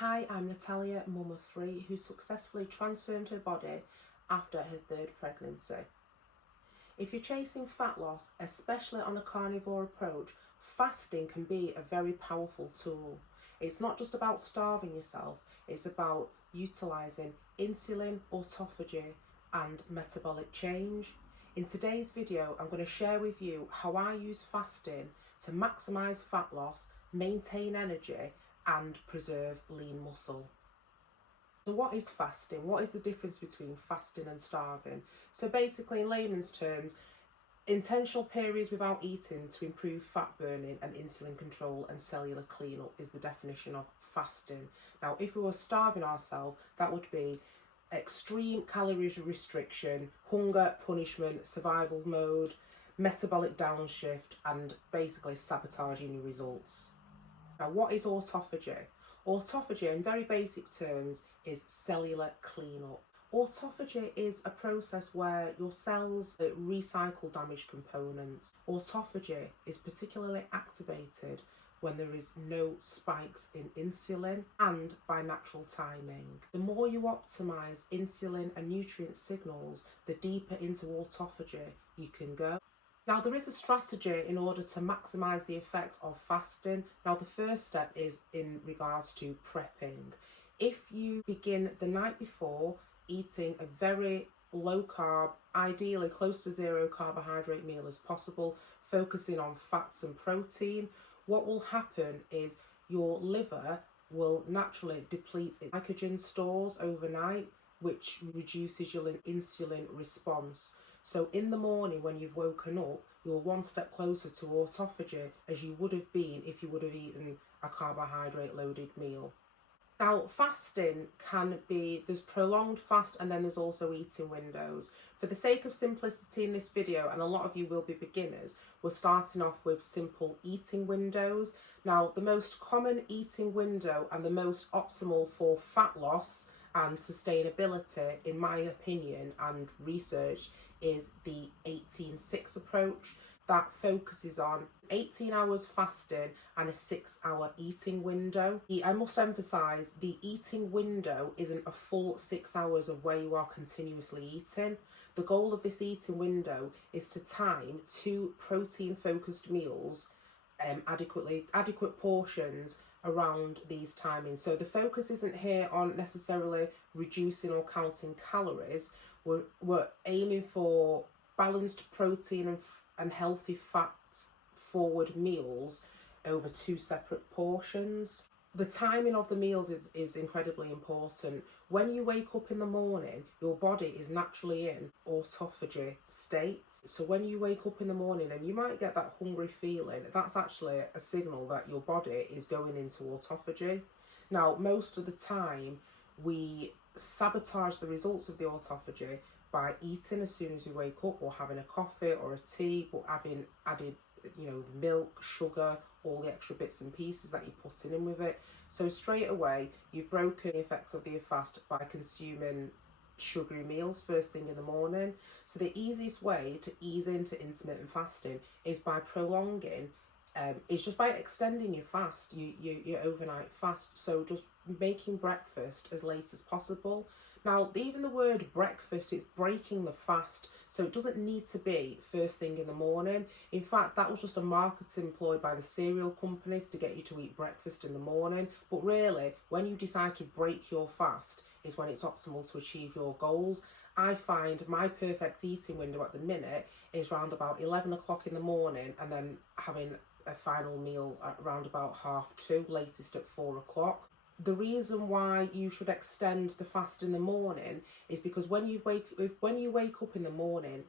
Hi, I'm Natalia, mum of 3, who successfully transformed her body after her 3rd pregnancy. If you're chasing fat loss, especially on a carnivore approach, fasting can be a very powerful tool. It's not just about starving yourself, it's about utilising insulin, autophagy and metabolic change. In today's video, I'm going to share with you how I use fasting to maximise fat loss, maintain energy and preserve lean muscle. So what is fasting? What is the difference between fasting and starving? So basically, in layman's terms, intentional periods without eating to improve fat burning and insulin control and cellular cleanup is the definition of fasting. Now, if we were starving ourselves, that would be extreme calorie restriction, hunger, punishment, survival mode, metabolic downshift, and basically sabotaging your results. Now, what is autophagy? Autophagy, in very basic terms, is cellular cleanup. Autophagy is a process where your cells recycle damaged components. Autophagy is particularly activated when there is no spikes in insulin and by natural timing. The more you optimise insulin and nutrient signals, the deeper into autophagy you can go. Now, there is a strategy in order to maximise the effect of fasting. Now, the first step is in regards to prepping. If you begin the night before eating a very low carb, ideally close to 0 carbohydrate meal as possible, focusing on fats and protein, what will happen is your liver will naturally deplete its glycogen stores overnight, which reduces your insulin response. So in the morning when you've woken up, you're one step closer to autophagy as you would have been if you would have eaten a carbohydrate loaded meal. Now, fasting can be, there's prolonged fast and then there's also eating windows. For the sake of simplicity in this video, and a lot of you will be beginners, we're starting off with simple eating windows. Now, the most common eating window and the most optimal for fat loss and sustainability, in my opinion and research, is the 18-6 approach that focuses on 18 hours fasting and a 6-hour eating window. I must emphasise, the eating window isn't a full 6 hours of where you are continuously eating. The goal of this eating window is to time 2 protein-focused meals, adequate portions around these timings. So the focus isn't here on necessarily reducing or counting calories. We're aiming for balanced protein and healthy fats forward meals over 2 separate portions. The timing of the meals is incredibly important. When you wake up in the morning, your body is naturally in autophagy state. So when you wake up in the morning and you might get that hungry feeling, that's actually a signal that your body is going into autophagy. Now, most of the time, we sabotage the results of the autophagy by eating as soon as we wake up, or having a coffee or a tea, but having added, milk, sugar, all the extra bits and pieces that you're putting in with it. So straight away, you've broken the effects of the fast by consuming sugary meals first thing in the morning. So the easiest way to ease into intermittent fasting is by prolonging, it's just by extending your fast, your overnight fast. So just making breakfast as late as possible. Now, even the word breakfast, it's breaking the fast, so it doesn't need to be first thing in the morning. In fact, that was just a marketing employed by the cereal companies to get you to eat breakfast in the morning. But really, when you decide to break your fast is when it's optimal to achieve your goals. I find my perfect eating window at the minute is around about 11 o'clock in the morning, and then having a final meal at around about 2:30, latest at 4 o'clock. The reason why you should extend the fast in the morning is because when you wake up in the morning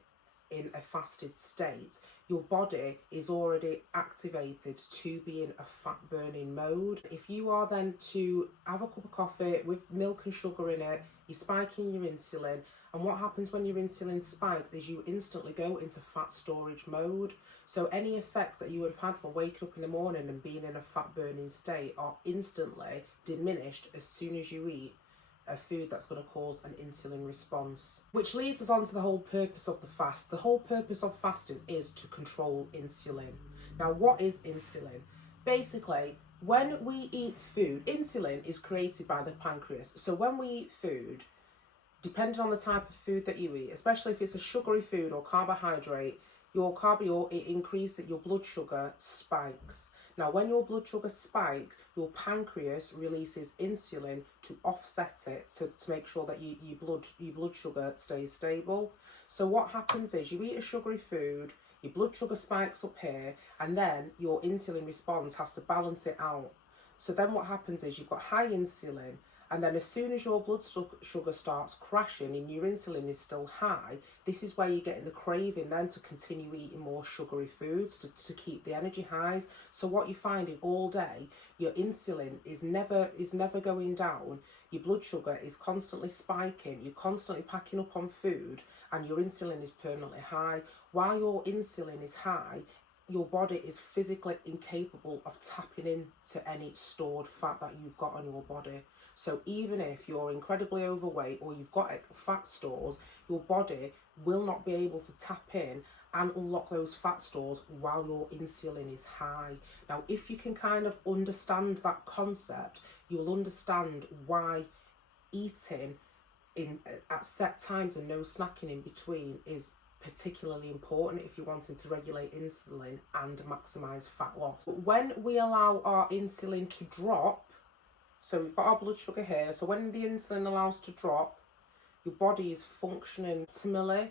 in a fasted state, your body is already activated to be in a fat burning mode. If you are then to have a cup of coffee with milk and sugar in it, you're spiking your insulin, and what happens when your insulin spikes is you instantly go into fat storage mode. So any effects that you would have had for waking up in the morning and being in a fat burning state are instantly diminished as soon as you eat a food that's going to cause an insulin response. Which leads us on to the whole purpose of the fast. The whole purpose of fasting is to control insulin. Now, what is insulin? Basically, When we eat food, insulin is created by the pancreas. So when we eat food, depending on the type of food that you eat, especially if it's a sugary food or carbohydrate, it increases, your blood sugar spikes. Now, when your blood sugar spikes, your pancreas releases insulin to offset it, to make sure that your blood sugar stays stable. So what happens is you eat a sugary food, your blood sugar spikes up here, and then your insulin response has to balance it out. So then what happens is you've got high insulin, and then as soon as your blood sugar starts crashing and your insulin is still high, this is where you're getting the craving then to continue eating more sugary foods to keep the energy highs. So what you're finding all day, your insulin is never going down, your blood sugar is constantly spiking, you're constantly packing up on food, and your insulin is permanently high. While your insulin is high, your body is physically incapable of tapping into any stored fat that you've got on your body. So even if you're incredibly overweight or you've got fat stores, your body will not be able to tap in and unlock those fat stores while your insulin is high. Now, if you can kind of understand that concept, you'll understand why eating at set times and no snacking in between is particularly important if you're wanting to regulate insulin and maximize fat loss. But when we allow our insulin to drop, so we've got our blood sugar here, so when the insulin allows to drop, your body is functioning optimally,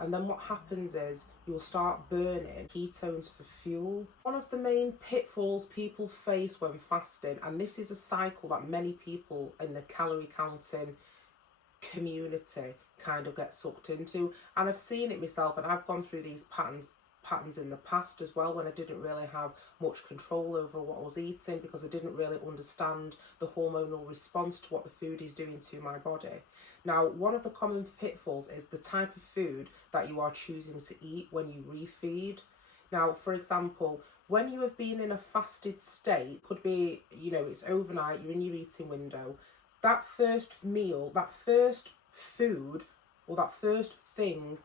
and then what happens is you'll start burning ketones for fuel. One of the main pitfalls people face when fasting, and this is a cycle that many people in the calorie counting community kind of get sucked into, and I've seen it myself, and I've gone through these patterns in the past as well, when I didn't really have much control over what I was eating because I didn't really understand the hormonal response to what the food is doing to my body. Now, one of the common pitfalls is the type of food that you are choosing to eat when you refeed. Now, for example, when you have been in a fasted state, could be, it's overnight, you're in your eating window, that first meal, that first food, or that first thing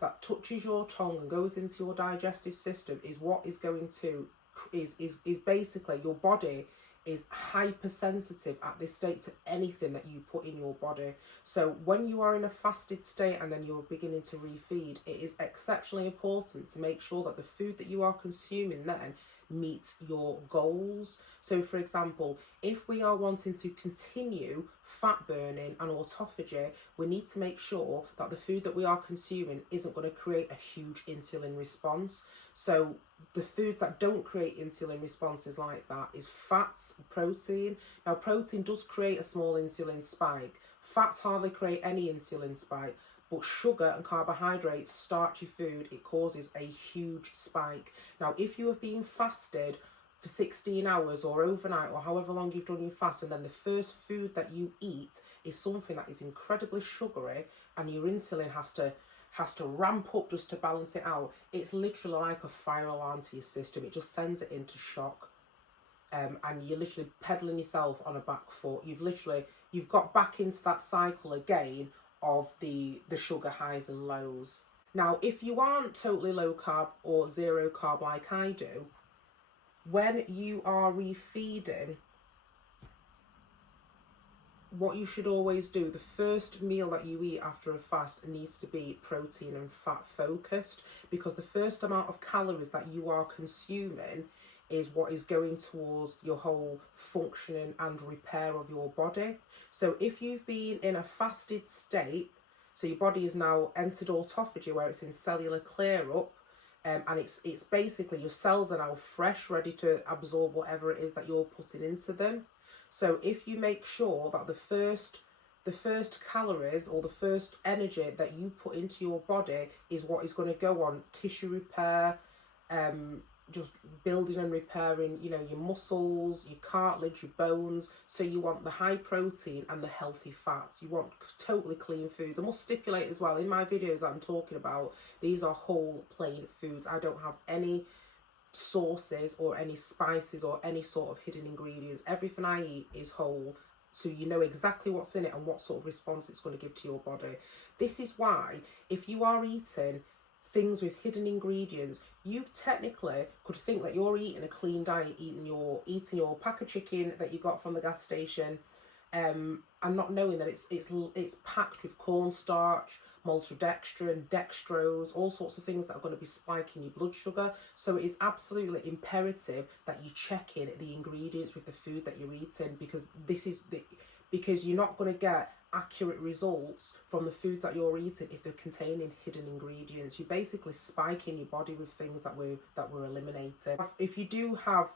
that touches your tongue and goes into your digestive system is what is going to, is basically, your body is hypersensitive at this state to anything that you put in your body. So when you are in a fasted state and then you're beginning to refeed, it is exceptionally important to make sure that the food that you are consuming then meets your goals. So for example, if we are wanting to continue fat burning and autophagy, we need to make sure that the food that we are consuming isn't going to create a huge insulin response. So the foods that don't create insulin responses like that is fats, protein. Now protein does create a small insulin spike. Fats hardly create any insulin spike. But sugar and carbohydrates, starchy food, it causes a huge spike. Now, if you have been fasted for 16 hours or overnight or however long you've done your fast, and then the first food that you eat is something that is incredibly sugary and your insulin has to ramp up just to balance it out, it's literally like a fire alarm to your system. It just sends it into shock. And you're literally peddling yourself on a back foot. You've got back into that cycle again of the sugar highs and lows. Now, if you aren't totally low carb or zero carb like I do, when you are refeeding, what you should always do, the first meal that you eat after a fast needs to be protein and fat focused, because the first amount of calories that you are consuming is what is going towards your whole functioning and repair of your body. So if you've been in a fasted state, so your body has now entered autophagy where it's in cellular clear up, and it's basically your cells are now fresh, ready to absorb whatever it is that you're putting into them. So if you make sure that the first calories or the first energy that you put into your body is what is going to go on tissue repair, just building and repairing, your muscles, your cartilage, your bones. So you want the high protein and the healthy fats. You want totally clean foods. I must stipulate as well, in my videos that I'm talking about, these are whole plain foods. I don't have any sauces or any spices or any sort of hidden ingredients. Everything I eat is whole, so you know exactly what's in it and what sort of response it's going to give to your body. This is why if you are eating things with hidden ingredients, you technically could think that you're eating a clean diet, eating your pack of chicken that you got from the gas station, and not knowing that it's packed with cornstarch, maltodextrin, dextrose, all sorts of things that are going to be spiking your blood sugar. So it is absolutely imperative that you check in the ingredients with the food that you're eating, because you're not going to get accurate results from the foods that you're eating if they're containing hidden ingredients. You're basically spiking your body with things that we're eliminating. If you do have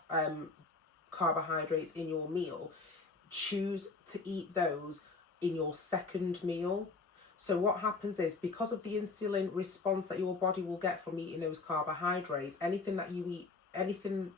carbohydrates in your meal, choose to eat those in your second meal. So what happens is, because of the insulin response that your body will get from eating those carbohydrates, anything that you eat, anything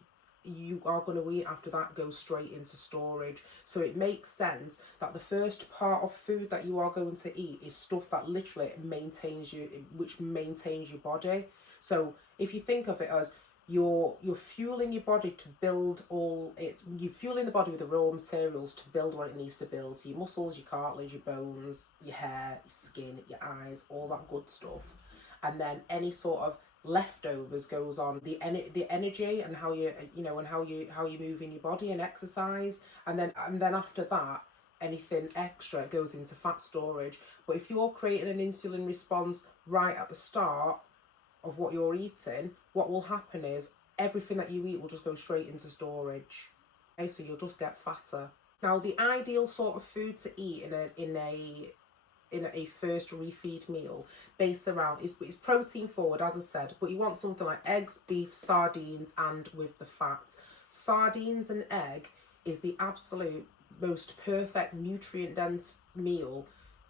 you are going to eat after that goes straight into storage. So it makes sense that the first part of food that you are going to eat is stuff that literally maintains your body. So if you think of it as you're fueling your body to build you're fueling the body with the raw materials to build what it needs to build. So your muscles, your cartilage, your bones, your hair, your skin, your eyes, all that good stuff. And then any sort of leftovers goes on the energy and how you move in your body and exercise, and then after that anything extra goes into fat storage. But if you're creating an insulin response right at the start of what you're eating, what will happen is everything that you eat will just go straight into storage. Okay, so you'll just get fatter. Now, the ideal sort of food to eat in a first refeed meal based around is protein forward, as I said, but you want something like eggs, beef, sardines, and with the fat. Sardines and egg is the absolute most perfect nutrient dense meal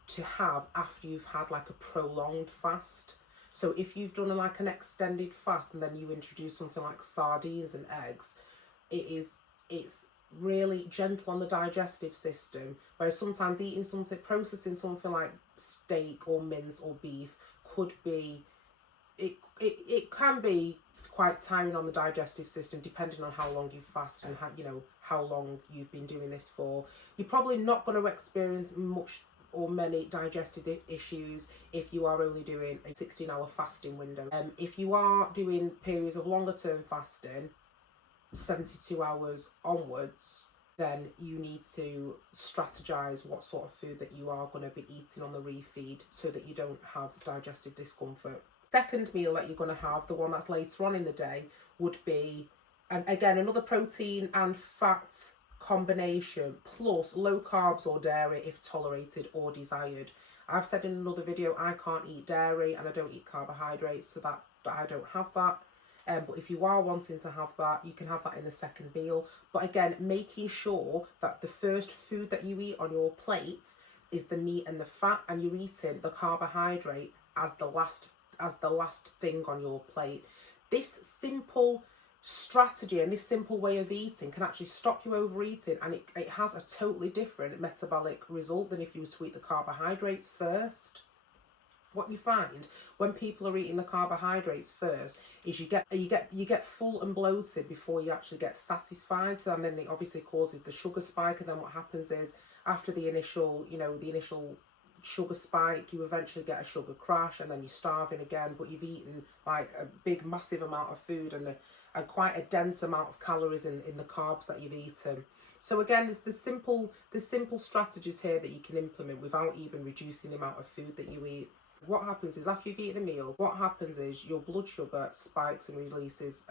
to have after you've had like a prolonged fast. So if you've done like an extended fast and then you introduce something like sardines and eggs, it's really gentle on the digestive system, whereas sometimes processing something like steak or mince or beef it can be quite tiring on the digestive system, depending on how long you fast and how long you've been doing this for. You're probably not going to experience much or many digestive issues if you are only doing a 16-hour fasting window. If you are doing periods of longer term fasting, 72 hours onwards, then you need to strategize what sort of food that you are going to be eating on the refeed so that you don't have digestive discomfort. Second meal that you're going to have, the one that's later on in the day, would be, and again, another protein and fat combination plus low carbs or dairy if tolerated or desired. I've said in another video I can't eat dairy and I don't eat carbohydrates, so that I don't have that. But if you are wanting to have that, you can have that in the second meal. But again, making sure that the first food that you eat on your plate is the meat and the fat, and you're eating the carbohydrate as the last thing on your plate. This simple strategy and this simple way of eating can actually stop you overeating, and it has a totally different metabolic result than if you were to eat the carbohydrates first. What you find when people are eating the carbohydrates first is you get full and bloated before you actually get satisfied, and then it obviously causes the sugar spike. And then what happens is, after the initial sugar spike, you eventually get a sugar crash, and then you're starving again, but you've eaten like a big massive amount of food and quite a dense amount of calories in the carbs that you've eaten. So again, there's simple strategies here that you can implement without even reducing the amount of food that you eat. What happens is, after you've eaten a meal, what happens is your blood sugar spikes and releases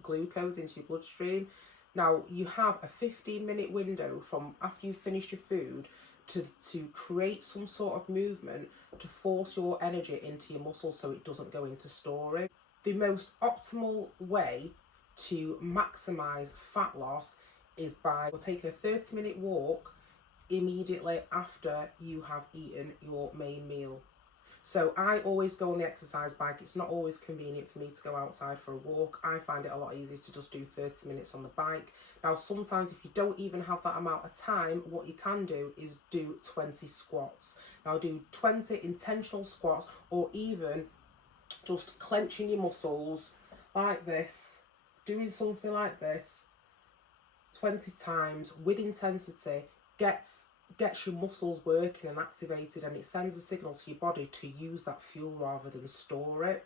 glucose into your bloodstream. Now, you have a 15-minute window from after you've finished your food to create some sort of movement to force your energy into your muscles so it doesn't go into storage. The most optimal way to maximise fat loss is by taking a 30-minute walk immediately after you have eaten your main meal. So I always go on the exercise bike. It's not always convenient for me to go outside for a walk. I find it a lot easier to just do 30 minutes on the bike. Now, sometimes if you don't even have that amount of time, what you can do is do 20 squats. Now, do 20 intentional squats, or even just clenching your muscles like this, doing something like this 20 times with intensity gets your muscles working and activated, and it sends a signal to your body to use that fuel rather than store it.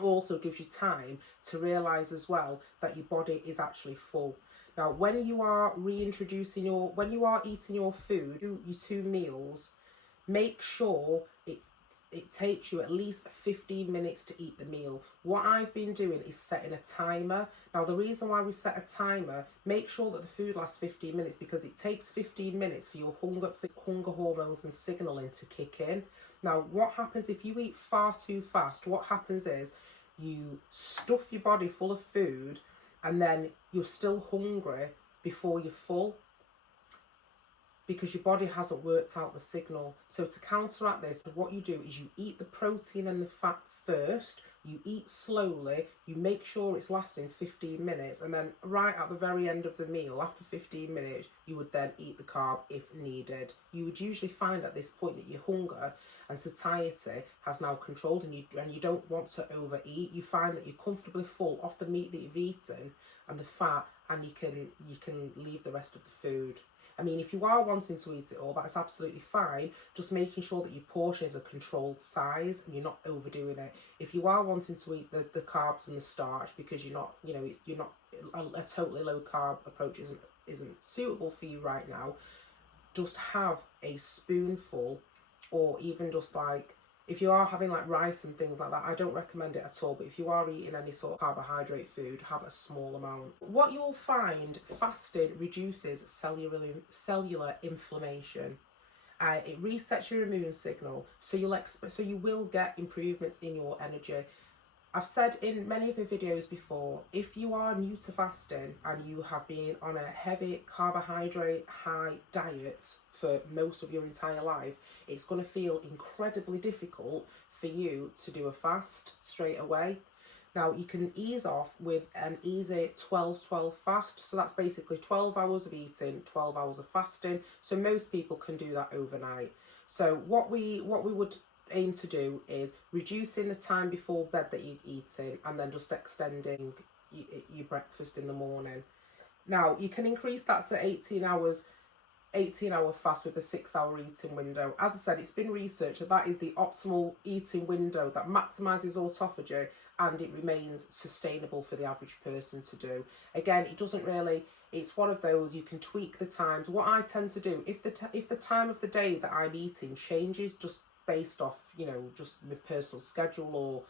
also gives you time to realise as well that your body is actually full. Now, when you are when you are eating your food, your 2 meals, make sure it takes you at least 15 minutes to eat the meal. What I've been doing is setting a timer. Now, the reason why we set a timer, make sure that the food lasts 15 minutes, because it takes 15 minutes for your hunger hormones and signaling to kick in. Now, what happens if you eat far too fast? What happens is you stuff your body full of food and then you're still hungry before you're full, because your body hasn't worked out the signal. So to counteract this, what you do is you eat the protein and the fat first, you eat slowly, you make sure it's lasting 15 minutes, and then right at the very end of the meal, after 15 minutes, you would then eat the carb if needed. You would usually find at this point that your hunger and satiety has now controlled, and you don't want to overeat. You find that you're comfortably full off the meat that you've eaten and the fat, and you can leave the rest of the food. I mean, if you are wanting to eat it all, that's absolutely fine. Just making sure that your portion is a controlled size and you're not overdoing it. If you are wanting to eat the carbs and the starch, because you're not a totally low carb approach isn't suitable for you right now, just have a spoonful, or even just like, if you are having like rice and things like that, I don't recommend it at all, but if you are eating any sort of carbohydrate food, have a small amount. What you'll find, fasting reduces cellular inflammation. It resets your immune signal, so you will get improvements in your energy. I've said in many of my videos before, if you are new to fasting and you have been on a heavy carbohydrate high diet for most of your entire life, it's going to feel incredibly difficult for you to do a fast straight away. Now, you can ease off with an easy 12-12 fast. So that's basically 12 hours of eating, 12 hours of fasting. So most people can do that overnight. So what we would aim to do is reducing the time before bed that you're eating, and then just extending your breakfast in the morning. Now, you can increase that to 18-hour fast with a 6-hour eating window. As I said, it's been researched that is the optimal eating window that maximises autophagy, and it remains sustainable for the average person to do. Again, it's one of those, you can tweak the times. What I tend to do, if the time of the day that I'm eating changes just based off, just my personal schedule or,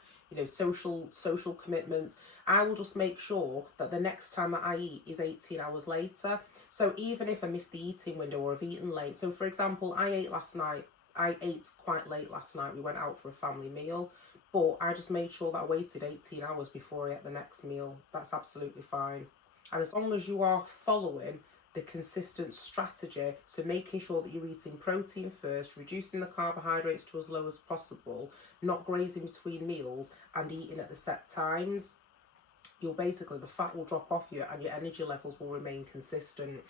social commitments, I will just make sure that the next time that I eat is 18 hours later. So even if I miss the eating window or have eaten late, so for example, I ate quite late last night. We went out for a family meal, but I just made sure that I waited 18 hours before I ate the next meal. That's absolutely fine. And as long as you are following the consistent strategy, so making sure that you're eating protein first, reducing the carbohydrates to as low as possible, not grazing between meals, and eating at the set times, the fat will drop off you and your energy levels will remain consistent.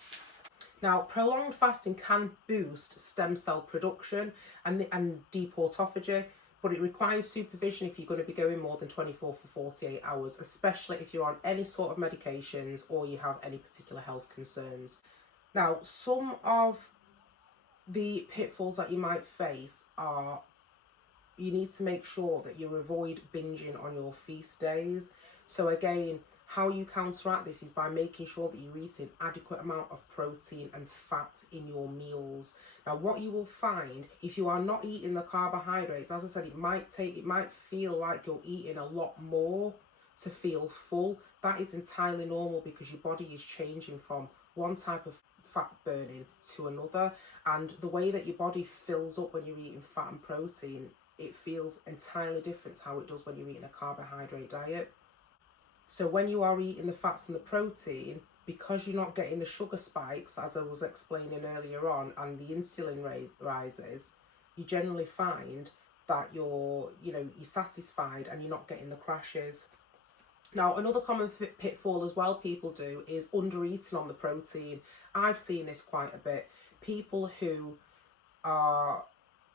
Now, prolonged fasting can boost stem cell production and deep autophagy, but it requires supervision if you're going to be going more than 24 for 48 hours, especially if you're on any sort of medications or you have any particular health concerns. Now, some of the pitfalls that you might face are, you need to make sure that you avoid binging on your feast days. So again, how you counteract this is by making sure that you're eating adequate amount of protein and fat in your meals. Now, what you will find, if you are not eating the carbohydrates, as I said, it might feel like you're eating a lot more to feel full. That is entirely normal, because your body is changing from one type of fat burning to another, and the way that your body fills up when you're eating fat and protein, it feels entirely different to how it does when you're eating a carbohydrate diet. So when you are eating the fats and the protein, because you're not getting the sugar spikes, as I was explaining earlier on, and the insulin rises, you generally find that you're satisfied and you're not getting the crashes. Now, another common pitfall as well people do is under-eating on the protein. I've seen this quite a bit. People who are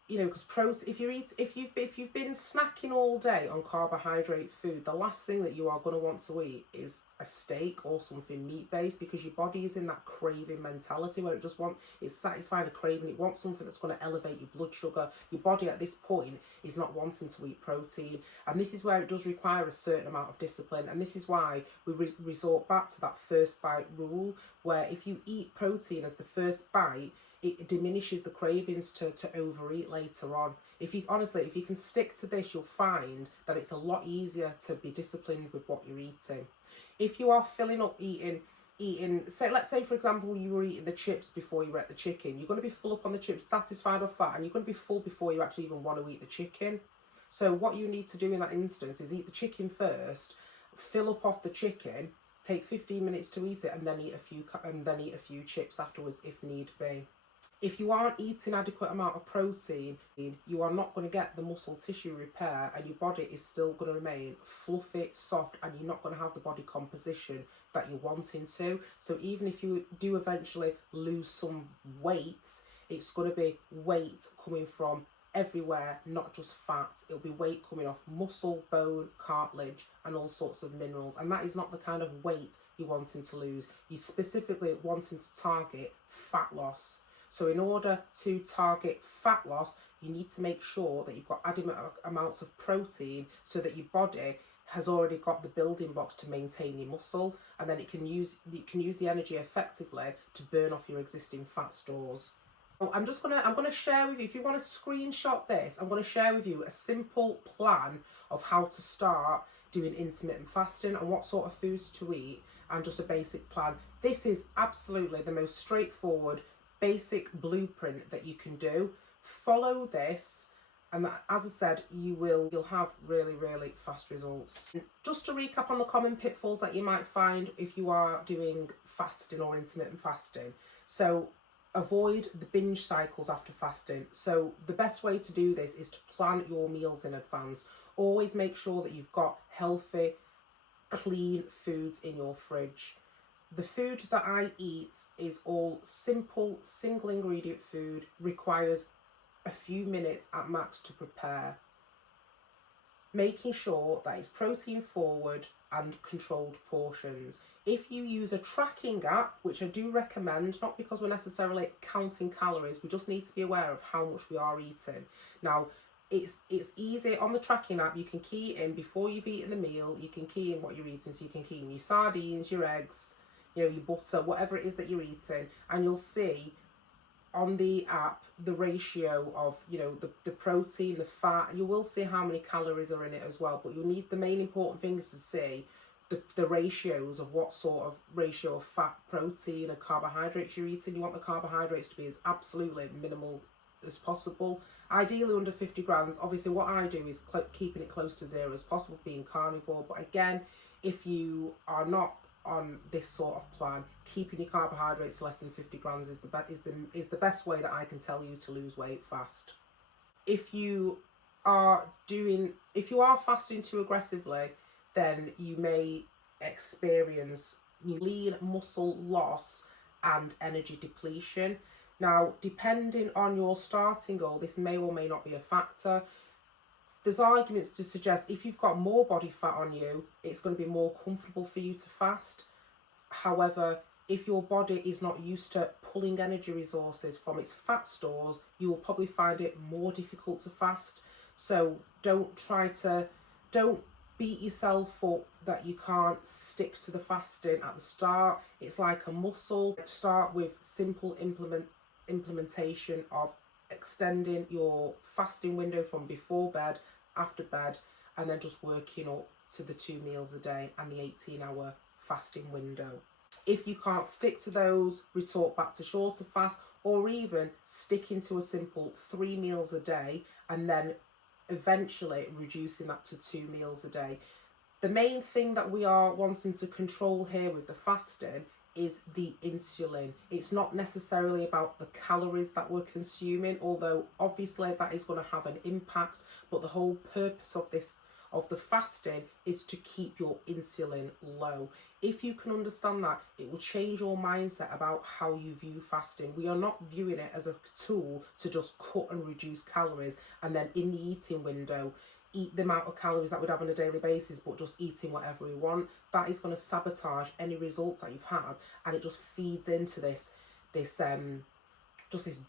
you know, because protein, if you've been snacking all day on carbohydrate food, the last thing that you are going to want to eat is a steak or something meat based, because your body is in that craving mentality where it's satisfying a craving. It wants something that's going to elevate your blood sugar. Your body at this point is not wanting to eat protein, and this is where it does require a certain amount of discipline. And this is why we resort back to that first bite rule, where if you eat protein as the first bite, it diminishes the cravings to overeat later on. If you can stick to this, you'll find that it's a lot easier to be disciplined with what you're eating. If you are filling up eating, let's say for example you were eating the chips before you ate the chicken, you're going to be full up on the chips, satisfied off that, and you're going to be full before you actually even want to eat the chicken. So what you need to do in that instance is eat the chicken first, fill up off the chicken, take 15 minutes to eat it, and then eat a few chips afterwards if need be. If you aren't eating adequate amount of protein, you are not going to get the muscle tissue repair, and your body is still going to remain fluffy, soft, and you're not going to have the body composition that you're wanting to. So even if you do eventually lose some weight, it's going to be weight coming from everywhere, not just fat. It'll be weight coming off muscle, bone, cartilage, and all sorts of minerals. And that is not the kind of weight you're wanting to lose. You're specifically wanting to target fat loss. So in order to target fat loss, you need to make sure that you've got adequate amounts of protein so that your body has already got the building blocks to maintain your muscle, and then it can use the energy effectively to burn off your existing fat stores. So I'm going to share with you, if you want to screenshot this, I'm going to share with you a simple plan of how to start doing intermittent fasting and what sort of foods to eat, and just a basic plan. This is absolutely the most straightforward basic blueprint that you can do. Follow this, and as I said, you'll have really, really fast results. Just to recap on the common pitfalls that you might find if you are doing fasting or intermittent fasting. So avoid the binge cycles after fasting. So the best way to do this is to plan your meals in advance. Always make sure that you've got healthy, clean foods in your fridge. The food that I eat is all simple, single ingredient food, requires a few minutes at max to prepare. Making sure that it's protein forward and controlled portions. If you use a tracking app, which I do recommend, not because we're necessarily counting calories, we just need to be aware of how much we are eating. Now, it's easy on the tracking app. You can key in before you've eaten the meal, you can key in what you're eating, so you can key in your sardines, your eggs, your butter, whatever it is that you're eating, and you'll see on the app the ratio of the protein, the fat. You will see how many calories are in it as well, but you'll need, the main important thing is to see the ratios of what sort of ratio of fat, protein and carbohydrates you're eating. You want the carbohydrates to be as absolutely minimal as possible, ideally under 50 grams. Obviously what I do is keeping it close to zero as possible, being carnivore. But again, if you are not on this sort of plan, keeping your carbohydrates to less than 50 grams is the best way that I can tell you to lose weight fast. If you are fasting too aggressively, then you may experience lean muscle loss and energy depletion. Now, depending on your starting goal, this may or may not be a factor. There's arguments to suggest if you've got more body fat on you, it's going to be more comfortable for you to fast. However, if your body is not used to pulling energy resources from its fat stores, you will probably find it more difficult to fast. So don't beat yourself up that you can't stick to the fasting at the start. It's like a muscle. Start with simple implementation of extending your fasting window from before bed, after bed, and then just working up to the 2 meals a day and the 18-hour fasting window. If you can't stick to those, resort back to shorter fast, or even sticking to a simple 3 meals a day and then eventually reducing that to 2 meals a day. The main thing that we are wanting to control here with the fasting is the insulin. It's not necessarily about the calories that we're consuming, although obviously that is going to have an impact, but the whole purpose of the fasting is to keep your insulin low. If you can understand that, it will change your mindset about how you view fasting. We are not viewing it as a tool to just cut and reduce calories and then in the eating window eat the amount of calories that we'd have on a daily basis, but just eating whatever we want. That is going to sabotage any results that you've had, and it just feeds into this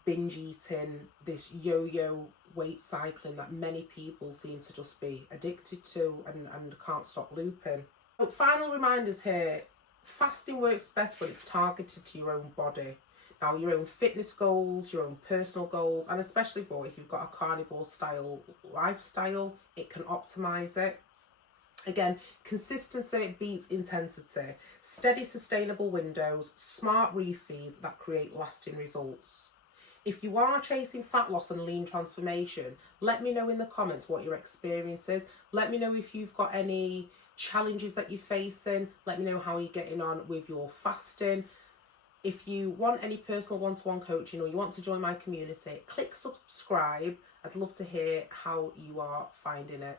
binge eating, this yo-yo weight cycling that many people seem to just be addicted to and can't stop looping. So final reminders here: fasting works best when it's targeted to your own body. Now, your own fitness goals, your own personal goals, and especially if you've got a carnivore style lifestyle, it can optimize it. Again, consistency beats intensity. Steady, sustainable windows, smart refeeds that create lasting results. If you are chasing fat loss and lean transformation, let me know in the comments what your experience is. Let me know if you've got any challenges that you're facing. Let me know how you're getting on with your fasting. If you want any personal one-to-one coaching or you want to join my community, click subscribe. I'd love to hear how you are finding it.